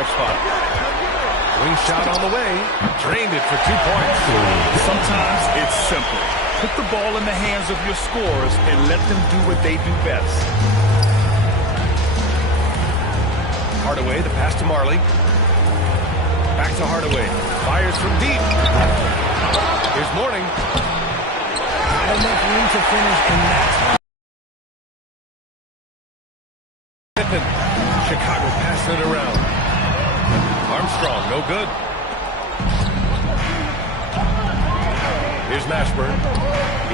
5 spot. Wing shot on the way. Drained it for 2 points. Sometimes it's simple. Put the ball in the hands of your scorers and let them do what they do best. Hardaway, the pass to Marley. Back to Hardaway. Fires from deep. Here's Morning. Not enough room to finish, and that's Pippen. Chicago passing it around. Armstrong, no good. Here's Mashburn.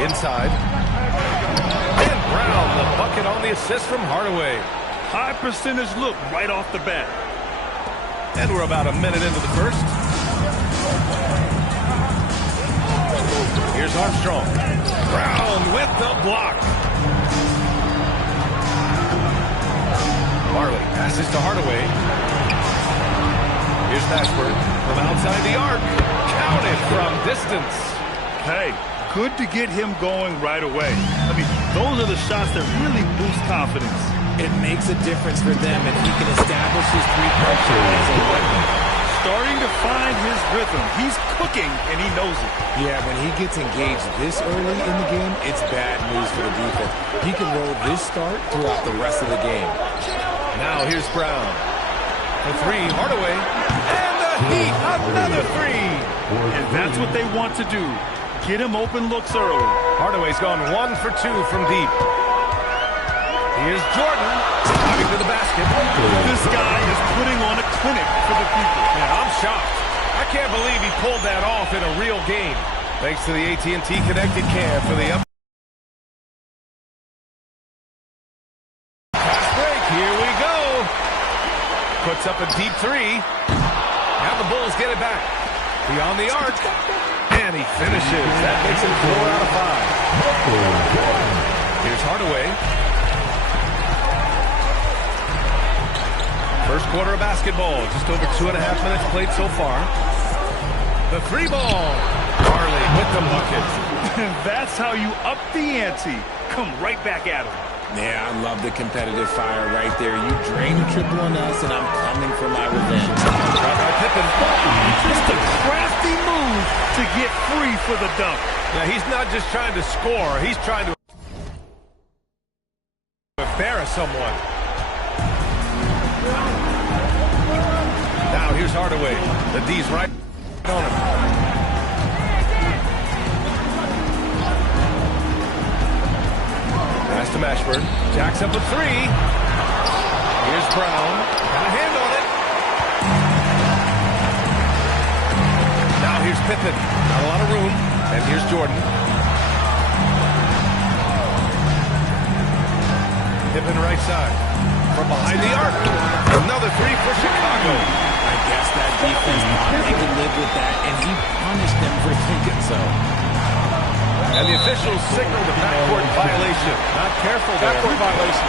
Inside. And Brown, the bucket on the assist from Hardaway. High percentage look right off the bat. And we're about a minute into the first. Here's Armstrong. Brown with the block. Marley passes to Hardaway. Here's Mashburn from outside the arc. Counted from distance. Hey, good to get him going right away. I mean, those are the shots that really boost confidence. It makes a difference for them if he can establish his three-point shot as a weapon. Starting to find his rhythm. He's cooking, and he knows it. Yeah, when he gets engaged this early in the game, it's bad news for the defense. He can roll this start throughout the rest of the game. Now here's Brown. For 3, Hardaway. And the Heat, another 3. And that's what they want to do. Get him open looks early. Hardaway's gone 1 for 2 from deep. Here's Jordan, driving to the basket. This guy is putting on a clinic for the people. Yeah, I'm shocked. I can't believe he pulled that off in a real game. Thanks to the AT&T Connected Cam for the up. Fast break, here we go. Puts up a deep 3. Now the Bulls get it back. Beyond the arc. And he finishes. That makes it 4 out of 5. Here's Hardaway. First quarter of basketball, just over 2.5 minutes played so far. The 3 ball. Marley with the bucket. That's how you up the ante. Come right back at him. Yeah, I love the competitive fire right there. You drain a triple on us, and I'm coming for my revenge. Shot by Pippen. Just a crafty move to get free for the dunk. Now, he's not just trying to score. He's trying to embarrass someone. Now here's Hardaway. The D's right on him. Pass to Mashburn. Jacks up a 3. Here's Brown. Got a hand on it. Now here's Pippen. Not a lot of room. And here's Jordan. Pippen right side. From behind the arc. Another 3 for Chicago. I guess that defense thought they could live with that, and he punished them for thinking so. And the officials signaled a backcourt violation. Not careful there. Backcourt violation.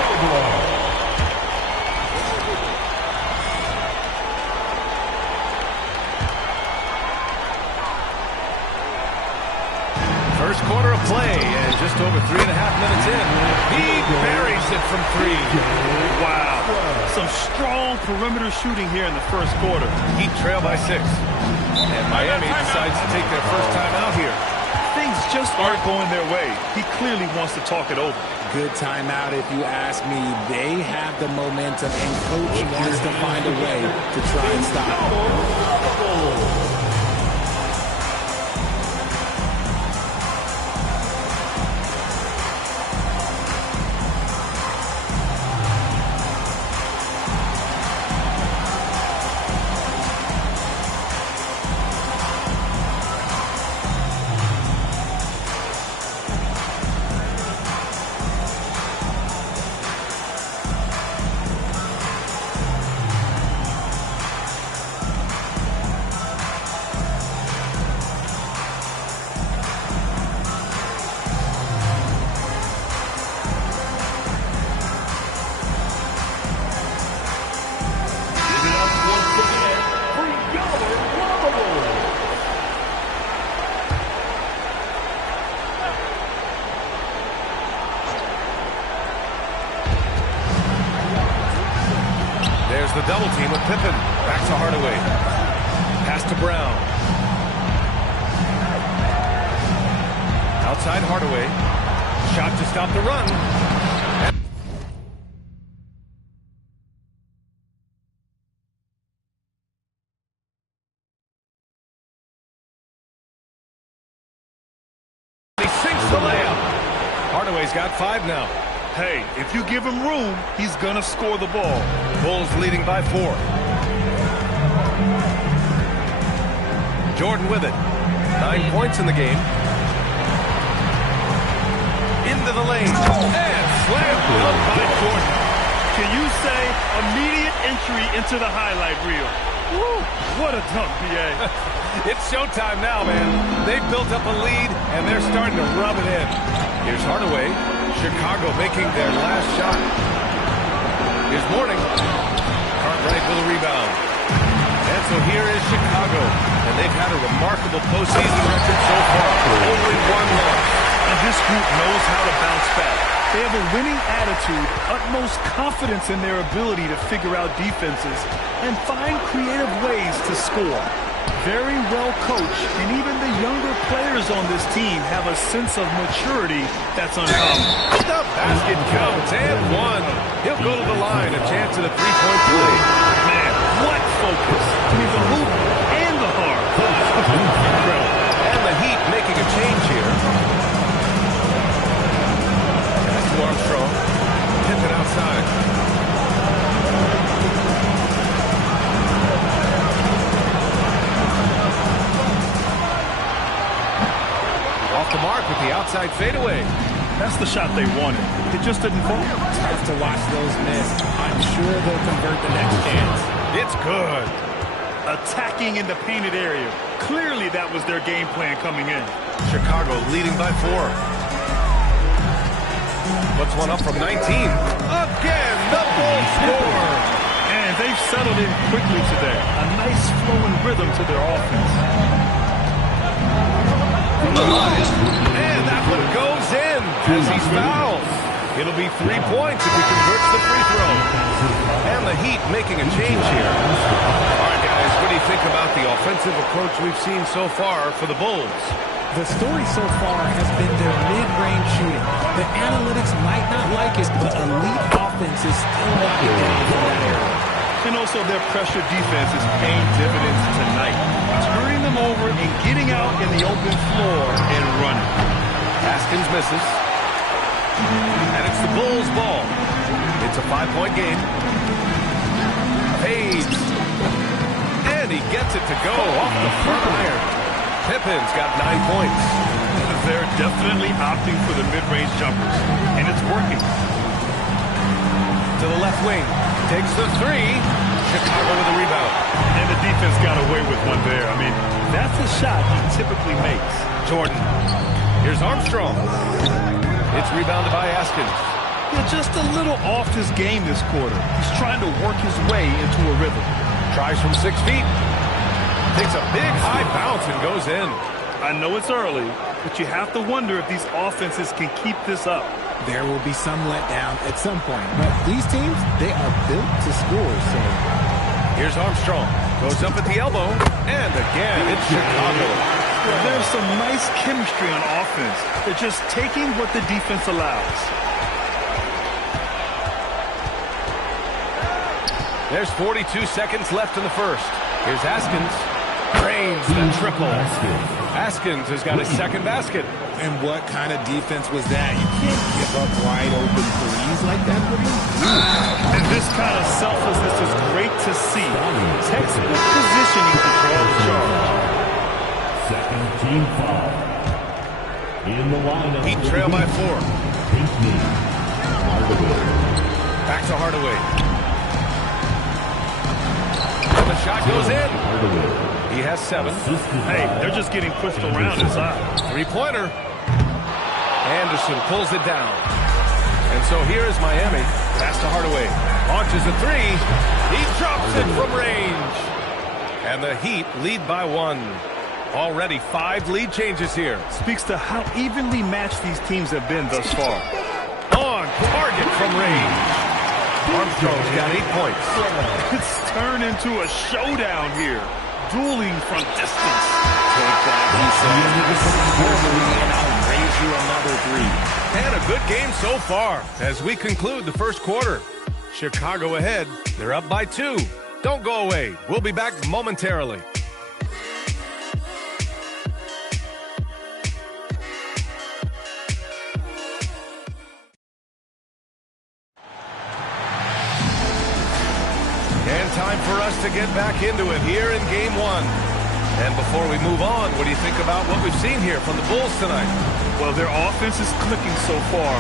First quarter of play, and just over 3.5 minutes in, he buries it from 3. Wow. Some strong perimeter shooting here in the first quarter. Heat trail by 6. And Miami decides to take their first time out here. Things just aren't going their way. He clearly wants to talk it over. Good timeout if you ask me. They have the momentum, and coach wants to find a way to try and stop it. Pippen back to Hardaway. Pass to Brown. Outside Hardaway. Shot to stop the run. He sinks the layup. Hardaway's got 5 now. Hey, if you give him room, he's gonna score the ball. Bulls leading by 4. Jordan with it. 9 points in the game. Into the lane. And slam dunk by Jordan. Can you say immediate entry into the highlight reel? Woo, what a dunk, B.A. It's showtime now, man. They've built up a lead, and they're starting to rub it in. Here's Hardaway. Chicago making their last shot. Here's Morning. Cartwright with a rebound. And so here is Chicago. And they've had a remarkable postseason record so far. Only 1 loss. And this group knows how to bounce back. They have a winning attitude, utmost confidence in their ability to figure out defenses, and find creative ways to score. Very well coached, and even the younger players on this team have a sense of maturity that's uncommon. The basket counts and 1. He'll go to the line, a chance at a 3-point play. Man, what focus. I mean, the hoop and the heart. Incredible. And the Heat making a change here. Pass to Armstrong. Pippen outside. Off the mark with the outside fadeaway. That's the shot they wanted. It just didn't fall. Tough to watch those miss. I'm sure they'll convert the next chance. It's good. Attacking in the painted area. Clearly that was their game plan coming in. Chicago leading by 4. Puts one up from 19. Again, the Bulls score. And they've settled in quickly today. A nice flowing rhythm to their offense. And that one goes in as he's fouled. It'll be 3 points if he converts the free throw. And the Heat making a change here. All right, guys, what do you think about the offensive approach we've seen so far for the Bulls? The story so far has been their mid-range shooting. The analytics might not like it, but elite offense is still locking down from that area. And also their pressure defense is paying dividends tonight. Turning them over and getting out in the open floor and running. Haskins misses. And it's the Bulls' ball. It's a 5-point game. Page. And he gets it to go off the front iron. Pippen's got 9 points. They're definitely opting for the mid-range jumpers, and it's working. To the left wing. Takes the 3. Chicago with a rebound. And the defense got away with one there. I mean, that's a shot he typically makes. Jordan. Here's Armstrong. It's rebounded by Haskins. Yeah, just a little off his game this quarter. He's trying to work his way into a rhythm. Tries from 6 feet. Takes a big high bounce and goes in. I know it's early, but you have to wonder if these offenses can keep this up. There will be some letdown at some point, but these teams, they are built to score, so. Here's Armstrong. Goes up at the elbow. And again, it's Chicago. Well, there's some nice chemistry on offense. They're just taking what the defense allows. There's 42 seconds left in the first. Here's Haskins. Drains the triple. Haskins has got his second basket. And what kind of defense was that? You can't give up wide open threes like that. And this kind of selflessness is great to see. Textbook positioning to draw the charge. Second team foul. In the lineup. Heat trail by 4. Back to Hardaway. And the shot goes in. He has 7. Hey, they're just getting pushed around inside. 3-pointer. Anderson pulls it down. And so here is Miami. Pass to Hardaway. Launches a 3. He drops it from range. And the Heat lead by 1. Already 5 lead changes here. Speaks to how evenly matched these teams have been thus far. On target from range. Armstrong's got 8 points. It's turned into a showdown here. Dueling from distance. Take that, he says. And I'll raise you another 3. And a good game so far as we conclude the first quarter. Chicago ahead. They're up by 2. Don't go away. We'll be back momentarily. And time for us to get back into it here in Game 1. And before we move on, what do you think about what we've seen here from the Bulls tonight? Well, their offense is clicking so far,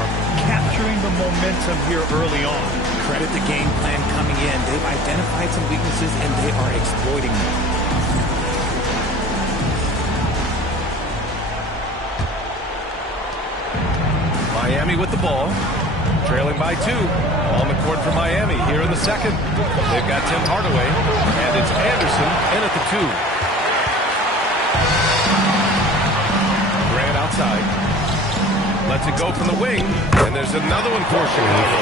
capturing the momentum here early on. Credit the game plan coming in. They've identified some weaknesses, and they are exploiting them. Miami with the ball, trailing by 2. On the court for Miami here in the second. They've got Tim Hardaway, and it's Anderson in at the 2. Grant outside. Lets it go from the wing, and there's another one for Chicago.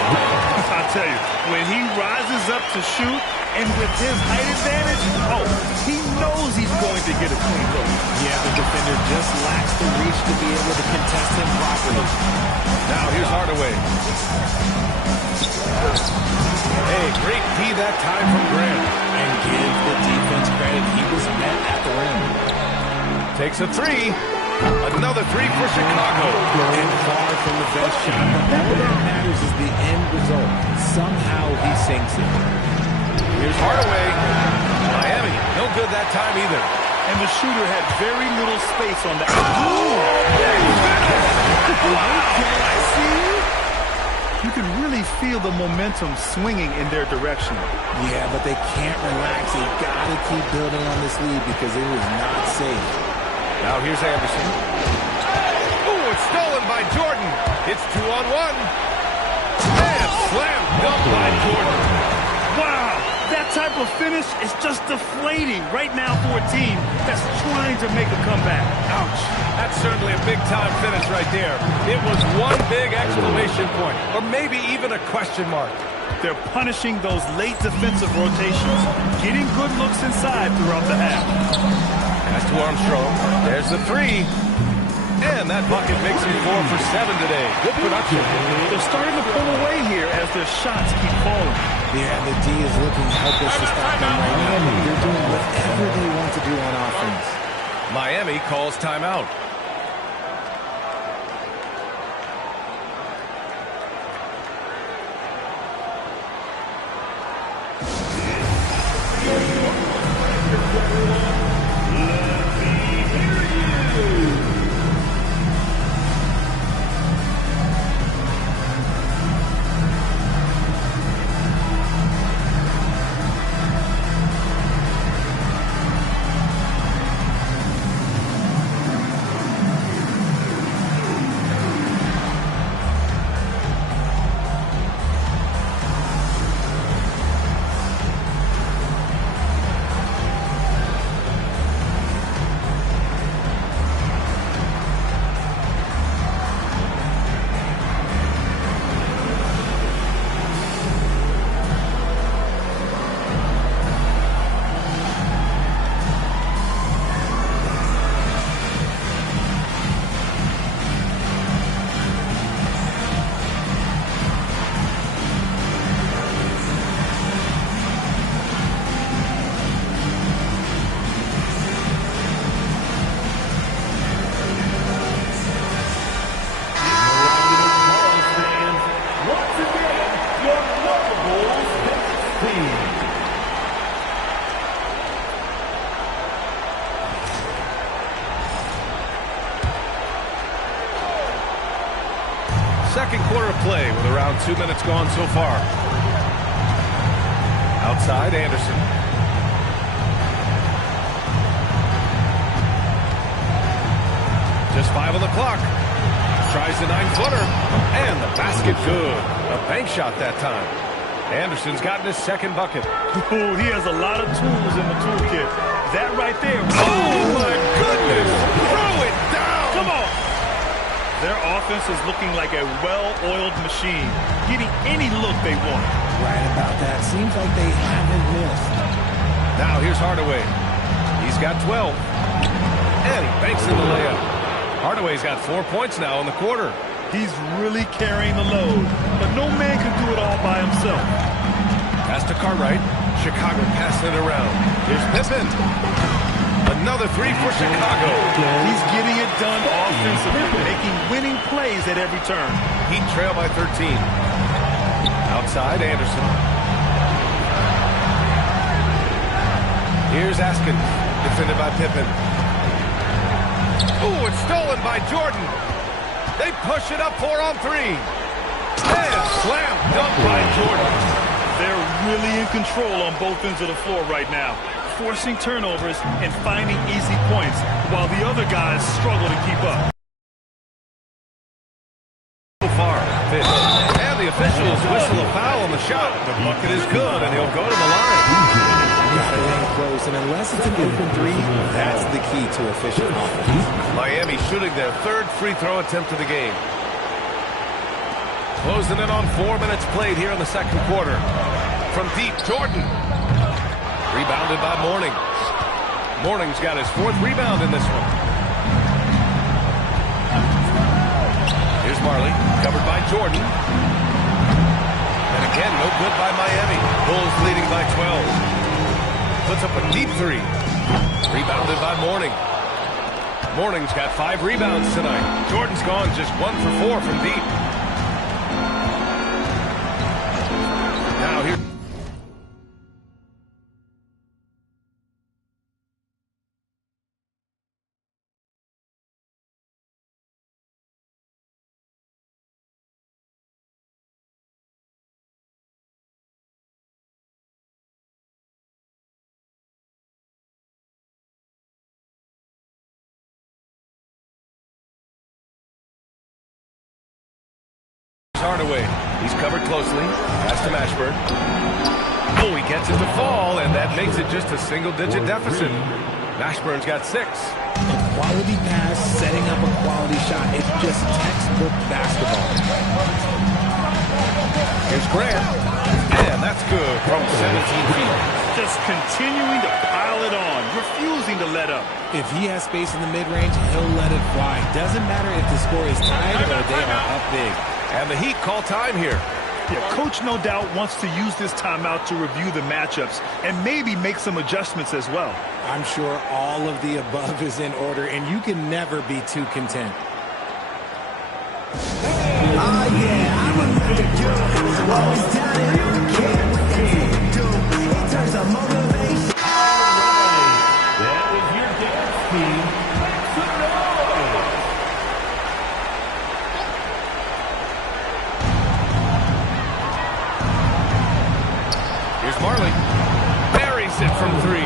I'll tell you, when he rises up to shoot, and with his height advantage, he knows he's going to get a clean look. Yeah, the defender just lacks the reach to be able to contest him properly. Now here's Hardaway. Hey, great D that time from Grant. And give the defense credit. He was met at the rim. Takes a 3. Another 3 for Chicago. And far from the best shot. But all that matters is the end result. Somehow he sinks it. Here's Hardaway. Miami, no good that time either. And the shooter had very little space on that. You can really feel the momentum swinging in their direction. Yeah, but they can't relax. They got to keep building on this lead because it is not safe. Now here's Anderson. Oh, it's stolen by Jordan. It's 2-on-1. And slam dunk by Jordan. Wow, that type of finish is just deflating right now for a team that's trying to make a comeback. Ouch. That's certainly a big-time finish right there. It was one big exclamation point, or maybe even a question mark. They're punishing those late defensive rotations, getting good looks inside throughout the half. Pass to Armstrong. There's the 3. And that bucket makes him 4 for 7 today. Good production. They're starting to pull away here as their shots keep falling. Yeah, the D is looking helpless to stop them right now. They're doing whatever they want to do on offense. Miami calls timeout. Second quarter of play with around 2 minutes gone so far. Outside, Anderson. Just 5 on the clock. Tries the 9-footer. And the basket good. A bank shot that time. Anderson's gotten his second bucket. Oh, he has a lot of tools in the toolkit. That right there. Oh, my goodness. Throw it down. Come on. Their offense is looking like a well-oiled machine, getting any look they want. Right about that. Seems like they haven't missed. Now here's Hardaway. He's got 12. And he banks in the layup. Hardaway's got 4 points now in the quarter. He's really carrying the load, but no man can do it all by himself. Pass to Cartwright. Chicago passing it around. Here's Pippen. Another three for Chicago. He's getting it done offensively, making winning plays at every turn. Heat trail by 13. Outside, Anderson. Here's Askin, defended by Pippen. Ooh, it's stolen by Jordan. They push it up 4 on 3. And slam dunk by Jordan. They're really in control on both ends of the floor right now, forcing turnovers and finding easy points while the other guys struggle to keep up. So far, Fitz. And the officials whistle a foul on the shot. The bucket is good, and he'll go to the line. Gotta hang close, and unless it's an open three, that's the key to efficient offense. Miami shooting their 3rd free throw attempt of the game. Closing in on 4 minutes played here in the 2nd quarter. From deep, Jordan. Rebounded by Mourning. Mourning's got his 4th rebound in this one. Here's Marley, covered by Jordan. And again, no good by Miami. Bulls leading by 12. Puts up a deep 3. Rebounded by Mourning. Mourning's got 5 rebounds tonight. Jordan's gone just 1 for 4 from deep. Now here. Hardaway. He's covered closely. Pass to Mashburn. Oh, he gets it to fall, and that makes it just a single-digit deficit. Mashburn's got 6. A quality pass, setting up a quality shot. It's just textbook basketball. Here's Grant. And that's good from 17 feet. Just continuing to pile it on, refusing to let up. If he has space in the mid-range, he'll let it fly. Doesn't matter if the score is tied or they are up big. And the Heat call time here. Yeah, Coach no doubt wants to use this timeout to review the matchups and maybe make some adjustments as well. I'm sure all of the above is in order, and you can never be too content. Oh yeah, I remember you. Always down and you don't care what they do. In terms of motivation. All right, that was your dance team. Make some noise. Here's Marley. Buries it from 3.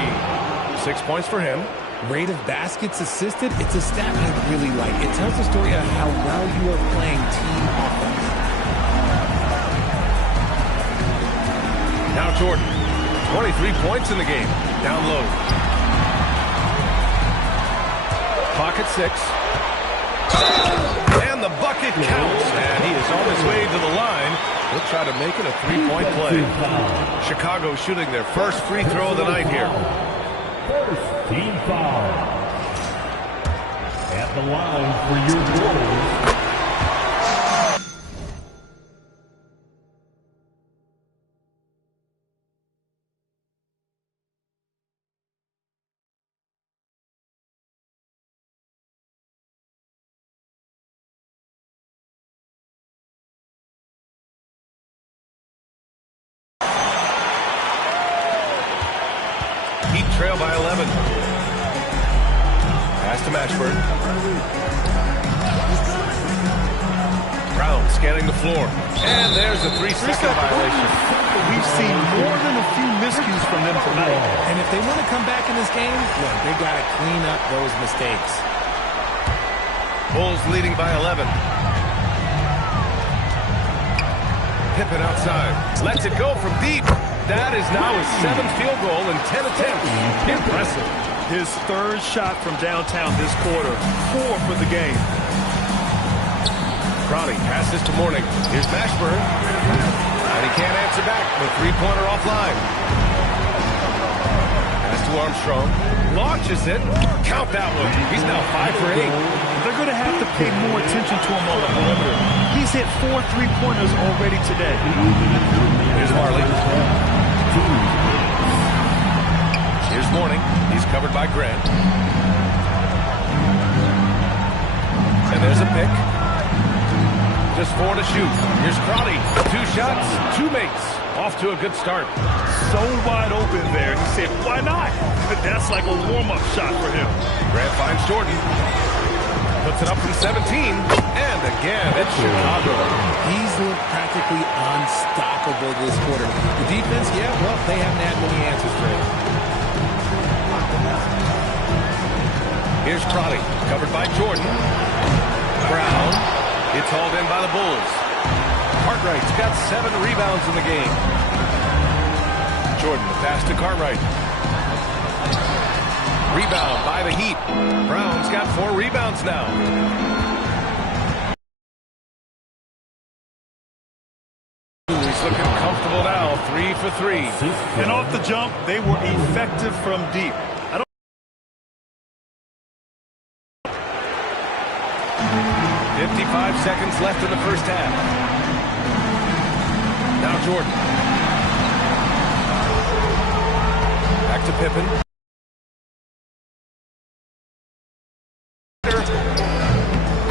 6 points for him. Rate of baskets assisted, it's a stat I really like. It tells the story of how well you are playing team offense. Now Jordan. 23 points in the game. Down low. Pocket 6. And the bucket counts. And he is on his way to the line. He'll try to make it a 3-point play. Chicago shooting their first free throw of the night here. First team foul. At the line for your goals. Heat trail by 11. Pass to Mashburn. Brown scanning the floor. And there's a 3-second violation. We've seen more than a few miscues from them tonight. And if they want to come back in this game, look, they got to clean up those mistakes. Bulls leading by 11. Pippen outside. Lets it go from deep. That is now his 7th field goal in 10 attempts. Impressive. His 3rd shot from downtown this quarter. 4 for the game. Crowley passes to Morning. Here's Mashburn. And he can't answer back. The three-pointer offline. Pass to Armstrong. Launches it. Count that one. He's now 5 for 8. They're going to have to pay more attention to him on the perimeter. He's hit 4 3-pointers already today. Here's Marley. Here's Morning. He's covered by Grant. And there's a pick. Just 4 to shoot. Here's Crowley. 2 shots, 2 makes. Off to a good start. So wide open there. He said, why not? That's like a warm-up shot for him. Grant finds Jordan. Puts it up from 17. And again, it's Chicago. He's looked practically unstoppable this quarter. The defense, yeah, well, they haven't had many answers for him. Here's Crowley, covered by Jordan. Brown gets hauled in by the Bulls. Cartwright's got 7 rebounds in the game. Jordan, the pass to Cartwright. Rebound by the Heat. Brown's got 4 rebounds now. He's looking comfortable now, 3 for 3. And off the jump, they were effective from deep. 55 seconds left in the first half. Now Jordan. Back to Pippen.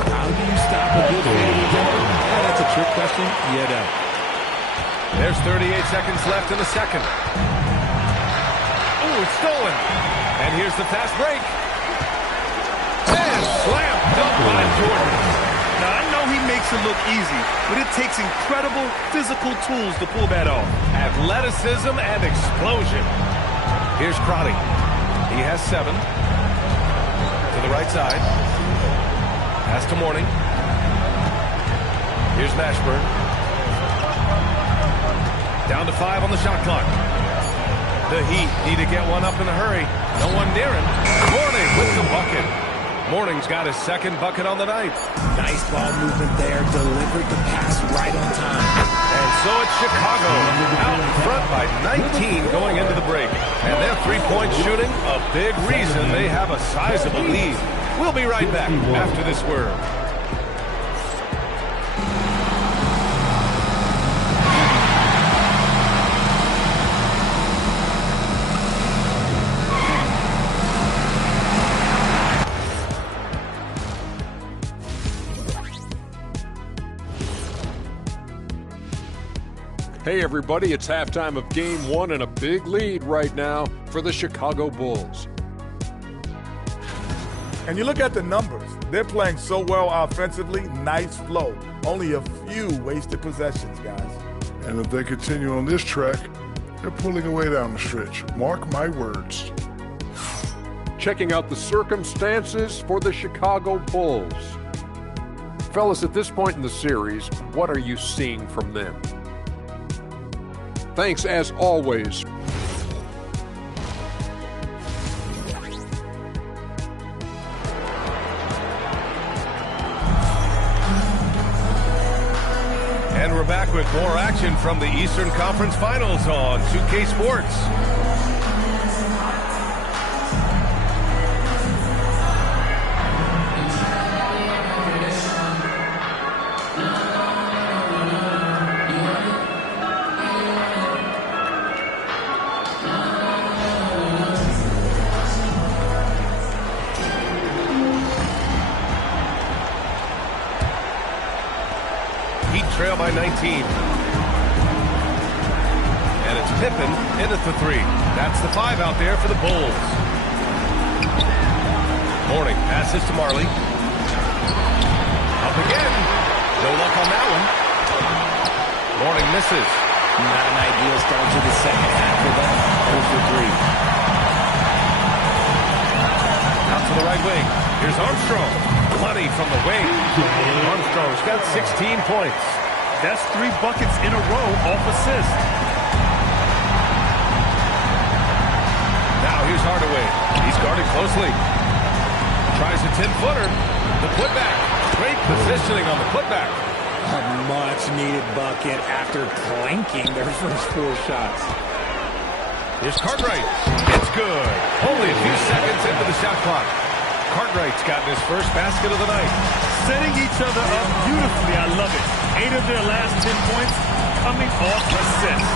How do you stop a good fade jumper? Yeah, that's a trick question. You don't. There's 38 seconds left in the second. Ooh, it's stolen. And here's the fast break. And slam dunk by Jordan. Now, I know he makes it look easy, but it takes incredible physical tools to pull that off. Athleticism and explosion. Here's Crowley. He has 7. To the right side. Pass to Morning. Here's Mashburn. Down to 5 on the shot clock. The Heat need to get one up in a hurry. No one near him. Morning with the bucket. Morning's got his 2nd bucket on the night. Nice ball movement there. Delivered the pass right on time. And so it's Chicago out in front by 19 going into the break. And their three-point shooting, a big reason they have a sizable lead. We'll be right back after this word. Hey everybody, it's halftime of Game 1 and a big lead right now for the Chicago Bulls. And you look at the numbers. They're playing so well offensively, nice flow. Only a few wasted possessions, guys. And if they continue on this track, they're pulling away down the stretch. Mark my words. Checking out the circumstances for the Chicago Bulls. Fellas, at this point in the series, what are you seeing from them? Thanks as always. And we're back with more action from the Eastern Conference Finals on 2K Sports. Trail by 19. And it's Pippen in at the 3. That's the 5 out there for the Bulls. Morning passes to Marley. Up again. No luck on that one. Morning misses. Not an ideal start to the second half for them. 0 for 3. Out to the right wing. Here's Armstrong. Money from the wing. Armstrong's got 16 points. That's 3 buckets in a row off assist. Now here's Hardaway. He's guarded closely. Tries a 10-footer. The putback. Great positioning on the putback. A much-needed bucket after clanking their first 4 shots. Here's Cartwright. It's good. Only a few seconds into the shot clock. Cartwright's gotten his first basket of the night. Setting each other up beautifully. I love it. 8 of their last 10 points coming off assists.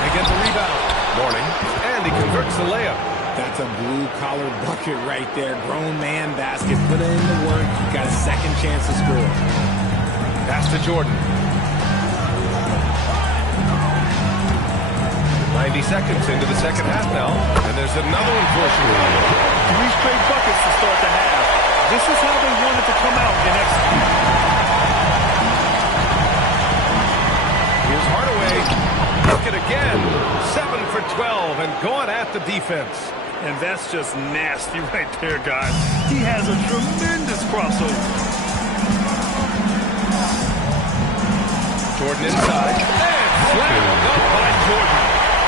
They get the rebound. Mourning. And he converts the layup. That's a blue-collar bucket right there. Grown man basket. Put in the work. Got a second chance to score. Pass to Jordan. 90 seconds into the second half now. And there's another one for Chicago. 3 straight buckets to start the half. This is how they wanted to come out and execute. Here's Hardaway. Look it again. 7 for 12 and going at the defense. And that's just nasty right there, guys. He has a tremendous crossover. Jordan inside. And slammed up by Jordan.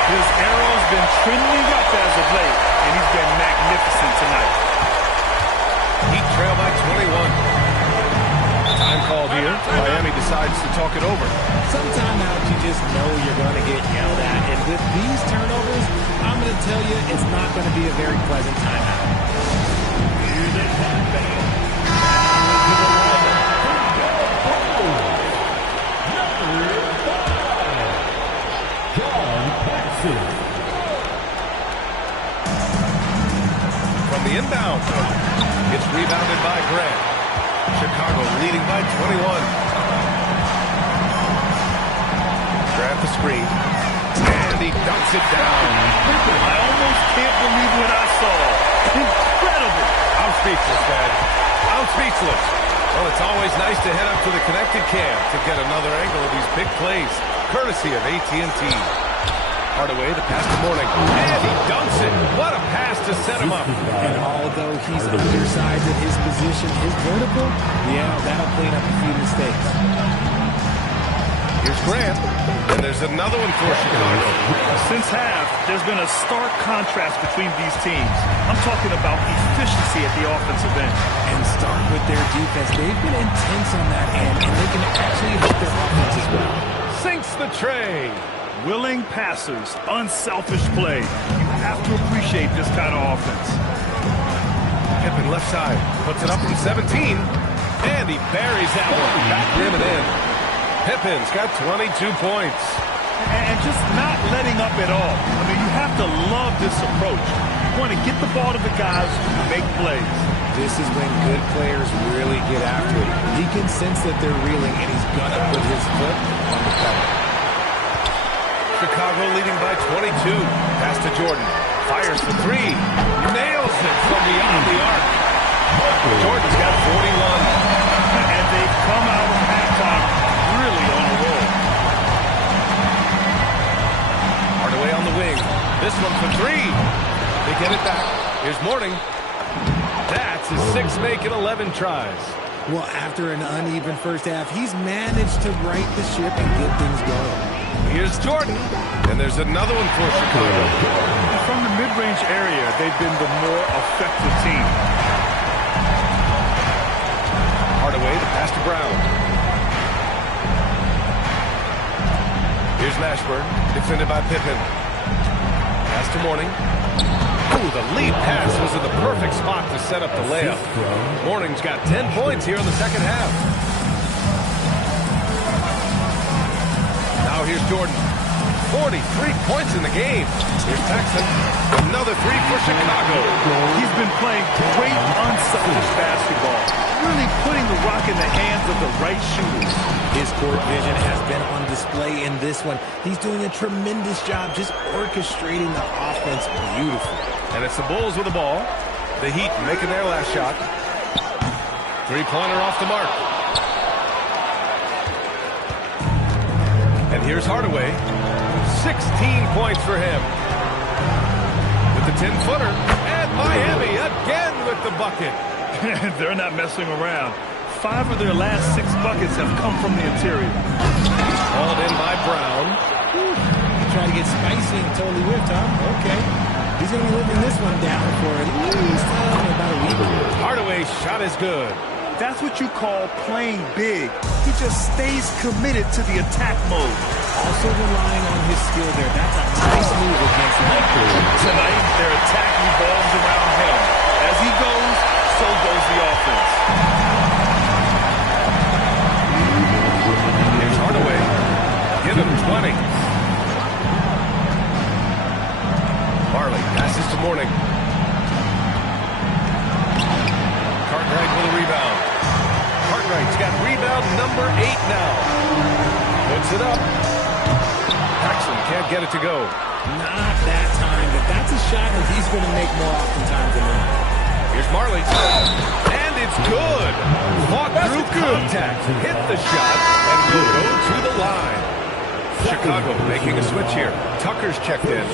His arrow's been trending up as of late, and he's been magnificent tonight. Heat trail by 21. Time called here. Miami decides to talk it over. Some timeouts you just know you're going to get yelled at. And with these turnovers, I'm going to tell you it's not going to be a very pleasant timeout. Here they come back. From the inbound. It's rebounded by Grant. Chicago leading by 21. Grant the screen. And he dunks it down. I almost can't believe what I saw. Incredible. I'm speechless, man. I'm speechless. Well, it's always nice to head up to the connected cam to get another angle of these big plays, courtesy of AT&T. Hardaway, the pass to Mourning. And he dunks it. What a pass to set him up. And although he's undersized at his position, his vertical, yeah, that'll clean up a few mistakes. Here's Grant. And there's another one for Chicago. Since half, there's been a stark contrast between these teams. I'm talking about efficiency at the offensive end. And start with their defense. They've been intense on that end, and they can actually help their offense as well. Sinks the tray. Willing passers, unselfish play. You have to appreciate this kind of offense. Pippen left side, puts it up from 17. And he buries that one. Back rim and in. Pippen's got 22 points. And just not letting up at all. I mean, you have to love this approach. You want to get the ball to the guys who make plays. This is when good players really get after it. He can sense that they're reeling, and he's going to put his foot on the pedal. Chicago leading by 22. Pass to Jordan. Fires the 3. Nails it from beyond the arc. Jordan's got 41. And they've come out of halftime really on a roll. Hardaway on the wing. This one for 3. They get it back. Here's Mourning. That's his 6th make in 11 tries. Well, after an uneven first half, he's managed to right the ship and get things going. Here's Jordan. And there's another one for Chicago. From the mid-range area, they've been the more effective team. Hardaway, the pass to Brown. Here's Mashburn, defended by Pippen. Pass to Mourning. Ooh, the lead pass was in the perfect spot to set up the layup. Mourning's got 10 points here in the second half. Now here's Jordan. 43 points in the game. Here's Paxson. Another 3 for Chicago. He's been playing great unselfish basketball. Really putting the rock in the hands of the right shooters. His court vision has been on display in this one. He's doing a tremendous job just orchestrating the offense beautifully. And it's the Bulls with the ball. The Heat making their last shot. 3-pointer off the mark. And here's Hardaway. 16 points for him. With the 10-footer. And Miami again with the bucket. They're not messing around. 5 of their last 6 buckets have come from the interior. Hauled in by Brown. Trying to get spicy and totally whipped, huh? Okay. He's going to be living this one down for at least about a week. Hardaway's shot is good. That's what you call playing big. He just stays committed to the attack mode. Also relying on his skill there. That's a nice move against Lakers. Tonight, their attack revolves around him. As he goes, so goes the offense. Here's Hardaway. Give him 20. Marley passes to Mourning. Cartwright with a rebound. Cartwright's got rebound number 8 now. Puts it up. Paxson can't get it to go. Not that time, but that's a shot that he's going to make more oftentimes than not. Here's Marley. And it's good. Fought through contact. Hit the shot and will go to the line. Chicago making a switch here. Tucker's checked in.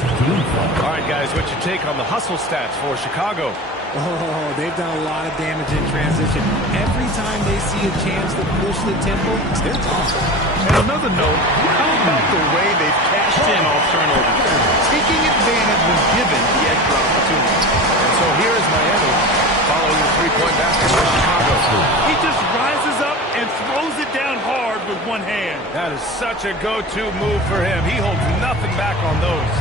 All right, guys, what's your take on the hustle stats for Chicago? Oh, they've done a lot of damage in transition. Every time they see a chance to push the tempo, they're tough. And another note, how about the way they've cashed in off turnovers? Taking advantage when given the extra opportunity. And so here is Miami following the three-point basket for Chicago. He just rises up and throws it down hard with one hand. That is such a go-to move for him. He holds nothing back on those.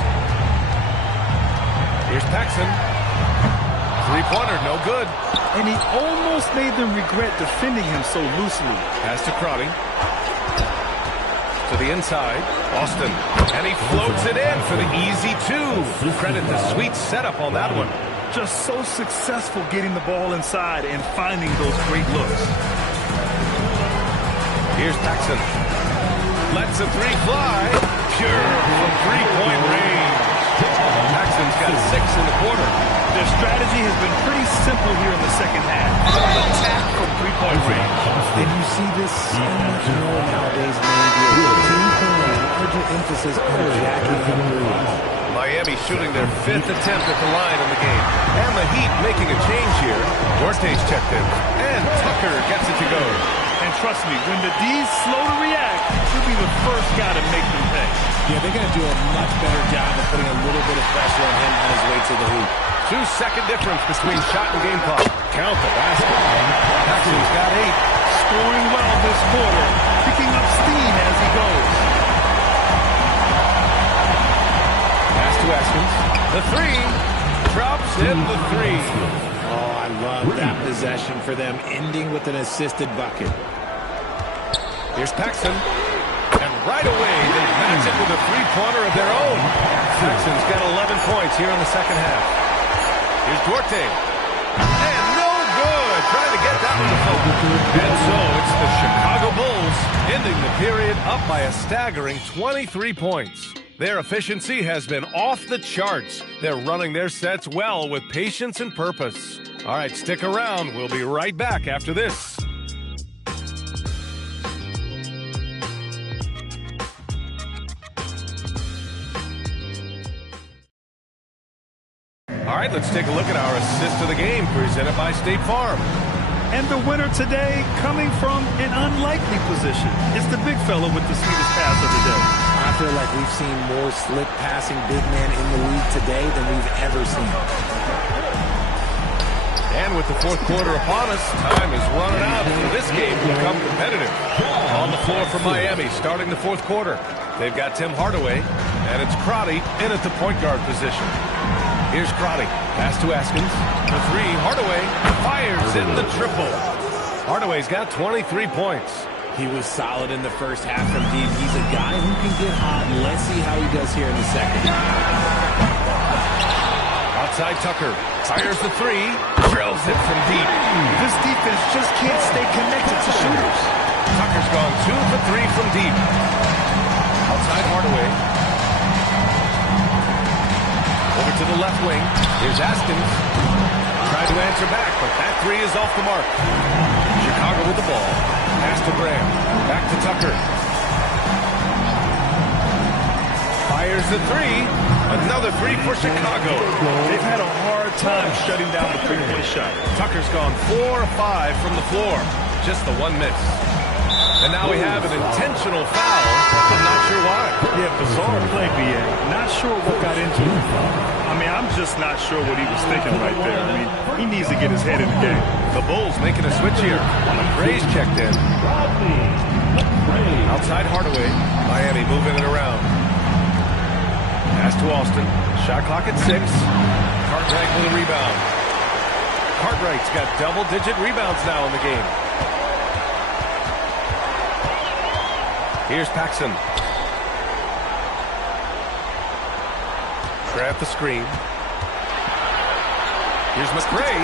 Here's Paxson. Three-pointer, no good. And he almost made them regret defending him so loosely. Pass to Crotty. To the inside. Austin. And he floats it in for the easy 2. Credit the sweet setup on that one. Just so successful getting the ball inside and finding those great looks. Here's Paxson. Lets a 3 fly. Pure from three-point range. Paxson's got 6 in the quarter. Their strategy has been pretty simple here in the second half. Attack from three-point range. And you see this so much more nowadays in the NBA. Team putting a larger emphasis on jacking the threes. Miami shooting their 5th attempt at the line in the game. And the Heat making a change here. Duarte's checked in. And Tucker gets it to go. And trust me, when the D's slow to react, he'll be the first guy to make them pay. Yeah, they're going to do a much better job of putting a little bit of pressure on him on his way to the hoop. 2-second difference between shot and game clock. Count the basket. Paxson's got 8. Scoring well this quarter, picking up steam as he goes. Pass to Askins. The 3. Drops in the 3. Oh, I love that possession for them, ending with an assisted bucket. Here's Paxson. And right away, they match it with a three-pointer of their own. Paxson's got 11 points here in the second half. Here's Duarte. And no good. Trying to get that one to fall. And so it's the Chicago Bulls ending the period up by a staggering 23 points. Their efficiency has been off the charts. They're running their sets well with patience and purpose. All right, stick around. We'll be right back after this. All right, let's take a look at our assist of the game presented by State Farm. And the winner today coming from an unlikely position. It's the big fella with the sweetest pass of the day. I feel like we've seen more slick passing big men in the league today than we've ever seen. And with the fourth quarter upon us, time is running out for this game to become competitive. On the floor for Miami, starting the fourth quarter. They've got Tim Hardaway, and it's Crotty in at the point guard position. Here's Crotty. Pass to Askins. The 3. Hardaway fires in the triple. Hardaway's got 23 points. He was solid in the first half from deep. He's a guy who can get hot. Let's see how he does here in the second. Outside Tucker. Fires the 3. Drills it from deep. This defense just can't stay connected to shooters. Tucker's gone 2 for 3 from deep. Outside Hardaway. Over to the left wing. Here's Askins. Tried to answer back, but that 3 is off the mark. Chicago with the ball. Pass to Graham. Back to Tucker. Fires the 3. Another 3 for Chicago. They've had a hard time shutting down the three-point shot. Tucker's gone 4 of 5 from the floor. Just the 1 miss. And now we have an intentional foul. I'm not sure why. Yeah, bizarre play, BA. Not sure what got into him. I mean, I'm just not sure what he was thinking right there. I mean, He needs to get his head in the game. The Bulls making a switch here. McRae's checked in. Outside Hardaway. Miami moving it around. Pass to Austin. Shot clock at 6. Cartwright with a rebound. Cartwright's got double-digit rebounds now in the game. Here's Paxson. Grab the screen. Here's McRae.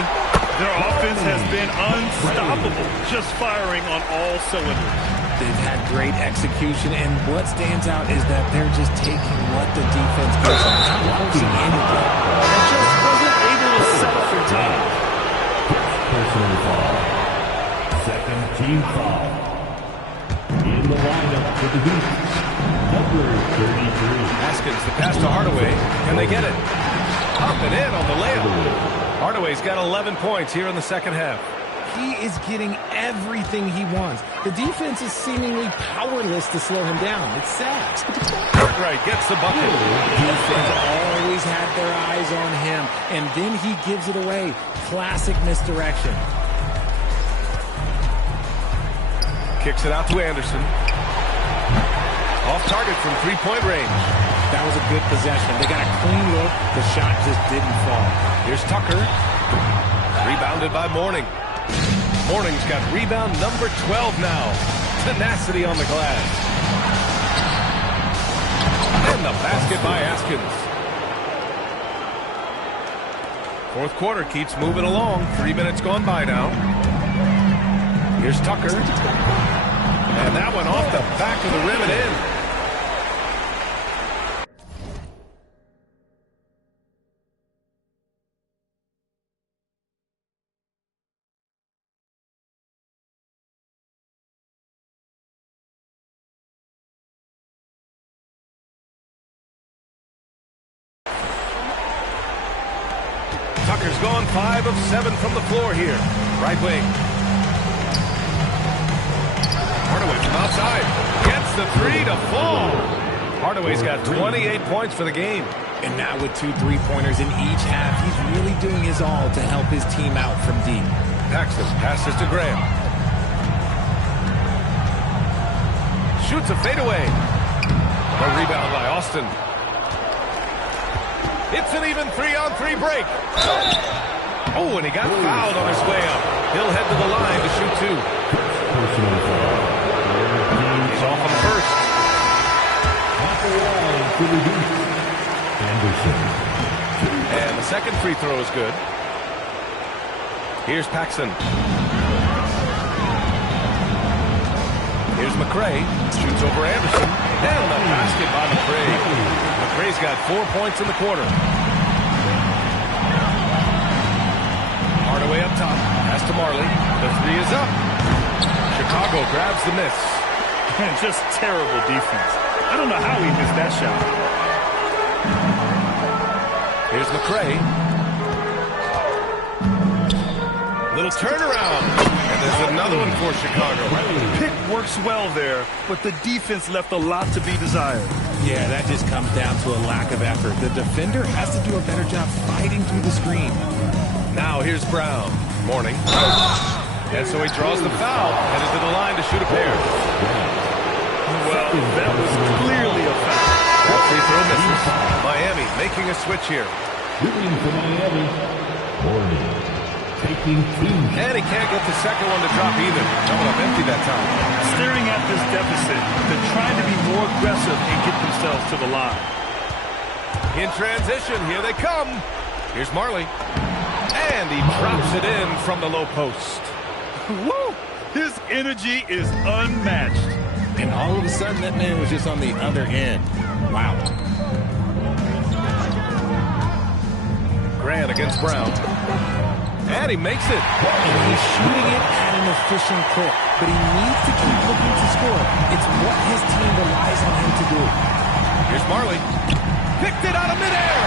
Their offense has been unstoppable, just firing on all cylinders. They've had great execution, and what stands out is that they're just taking what the defense gives them. Not forcing anything. And just wasn't able to settle for time. Personal foul. Second team foul. In the lineup for the Heat, number 33. Haskins, the pass to Hardaway. Can they get it? Up and in on the layup. Hardaway's got 11 points here in the second half. He is getting everything he wants. The defense is seemingly powerless to slow him down. It's sad. Cartwright gets the bucket. Defense always had their eyes on him, and then he gives it away. Classic misdirection. Kicks it out to Anderson. Off target from three-point range. That was a good possession. They got a clean look. The shot just didn't fall. Here's Tucker. Rebounded by Mourning. Mourning's got rebound number 12 now. Tenacity on the glass. And the basket by Haskins. Fourth quarter keeps moving along. 3 minutes gone by now. Here's Tucker. And that one off the back of the rim and in. Tucker's gone 5 of 7 from the floor here. Right wing. Hardaway from outside. Gets the 3 to fall. Hardaway's got 28 points for the game. And now with 2 3-pointers in each half, he's really doing his all to help his team out from deep. Paxson passes to Graham. Shoots a fadeaway. A rebound by Austin. It's an even 3-on-3 break. Oh, and he got fouled on his way up. He'll head to the line to shoot 2. He's off on the first. At the line for the Heat, Anderson. And the second free throw is good. Here's Paxson. Here's McRae. Shoots over Anderson. And the basket by McRae. McRae's got 4 points in the quarter. Hardaway up top. Pass to Marley. The 3 is up. Chicago grabs the miss. Man, just terrible defense. I don't know how he missed that shot. Here's McRae. Little turnaround. And there's another one for Chicago. Pick works well there, but the defense left a lot to be desired. Yeah, that just comes down to a lack of effort. The defender has to do a better job fighting through the screen. Now here's Brown. Mourning. And so he draws the foul. Headed to the line to shoot a pair. Well, that was clearly a foul. That free throw misses. Miami making a switch here. Shooting for Miami, Mourning. Taking 2. And he can't get the second one to drop either. Coming up empty that time. Staring at this deficit, they're trying to be more aggressive and get themselves to the line. In transition, here they come. Here's Marley. And he drops it in from the low post. Woo! His energy is unmatched. And all of a sudden, that man was just on the other end. Wow. Grant against Brown. And he makes it. And he's shooting it at an efficient clip. But he needs to keep looking to score. It's what his team relies on him to do. Here's Marley. Picked it out of midair.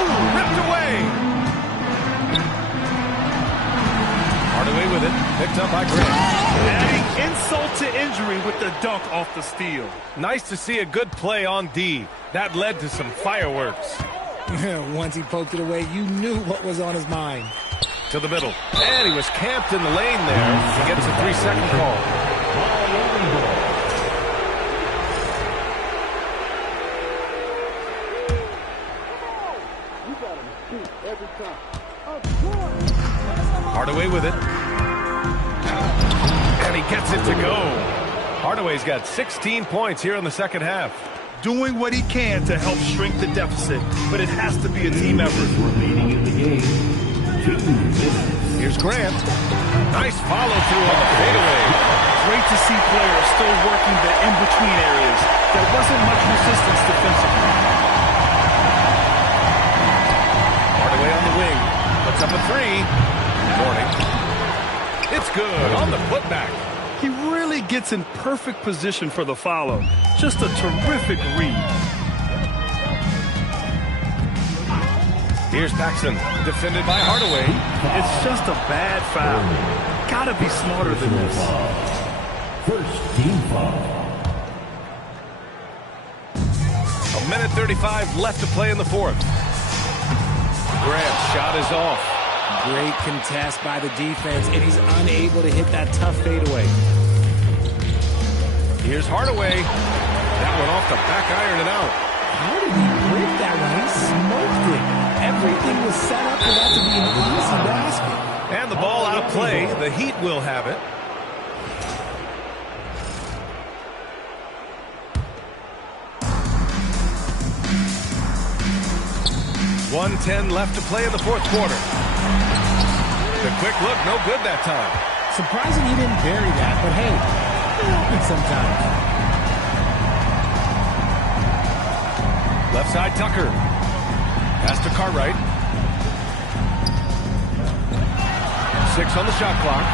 Oh, ripped away. Hardaway with it. Picked up by Grant. Adding insult to injury with the dunk off the steal. Nice to see a good play on D. That led to some fireworks. Once he poked it away, you knew what was on his mind. To the middle. And he was camped in the lane there. He gets a 3-second call. Hardaway with it. And he gets it to go. Hardaway's got 16 points here in the second half. Doing what he can to help shrink the deficit, but it has to be a team effort. Remaining in the game. 2 minutes. Here's Grant. Nice follow-through on the fadeaway. Great to see players still working the in-between areas. There wasn't much resistance defensively. Hardaway on the wing. Puts up a 3. Morning. It's good on the putback. He really gets in perfect position for the follow. Just a terrific read. Here's Paxson, defended by Hardaway. It's just a bad foul. Gotta be smarter than this. First team foul. 1:35 left to play in the fourth. Grant's shot is off. Great contest by the defense, and he's unable to hit that tough fadeaway. Here's Hardaway. That one off the back iron and out. How did he break that one? He smoked it. Everything was set up for that to be an easy basket. And the ball out of play. The Heat will have it. .110 left to play in the fourth quarter. The quick look, no good that time. Surprising he didn't bury that, but hey, it happens sometimes. Left side, Tucker. Pass to Cartwright. 6 on the shot clock.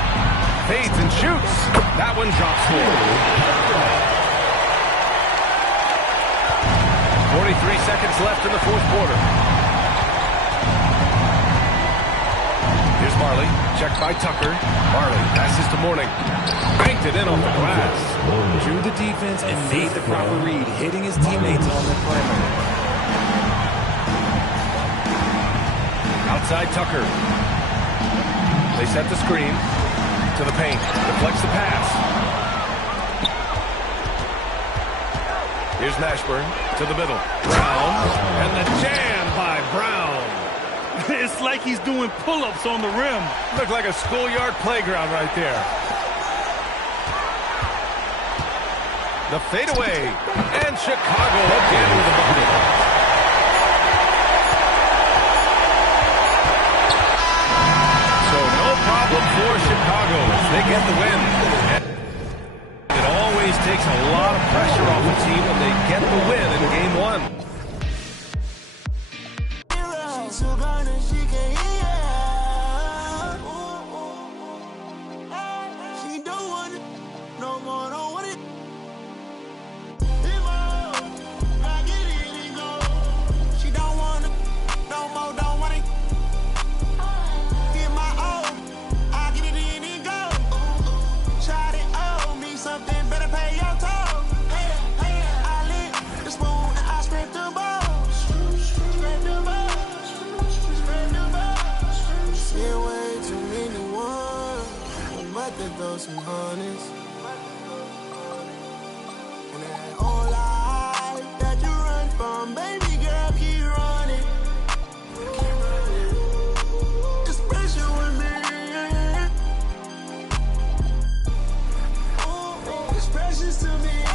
Fades and shoots. That one drops for. 43 seconds left in the fourth quarter. Here's Marley. Checked by Tucker. Marley passes to Morning. Banked it in off the glass. Drew the defense and made the proper read, hitting his teammates on the perimeter. Outside Tucker. They set the screen to the paint. Deflects the pass. Here's Mashburn to the middle. Brown. And the jam by Brown. It's like he's doing pull-ups on the rim. Looked like a schoolyard playground right there. The fadeaway. And Chicago again with the bucket. So no problem for Chicago. They get the win. It always takes a lot of pressure off a team when they get the win in Game 1. Some honest. And that whole life that you run from, baby girl, keep running. It's special with me. It's precious to me.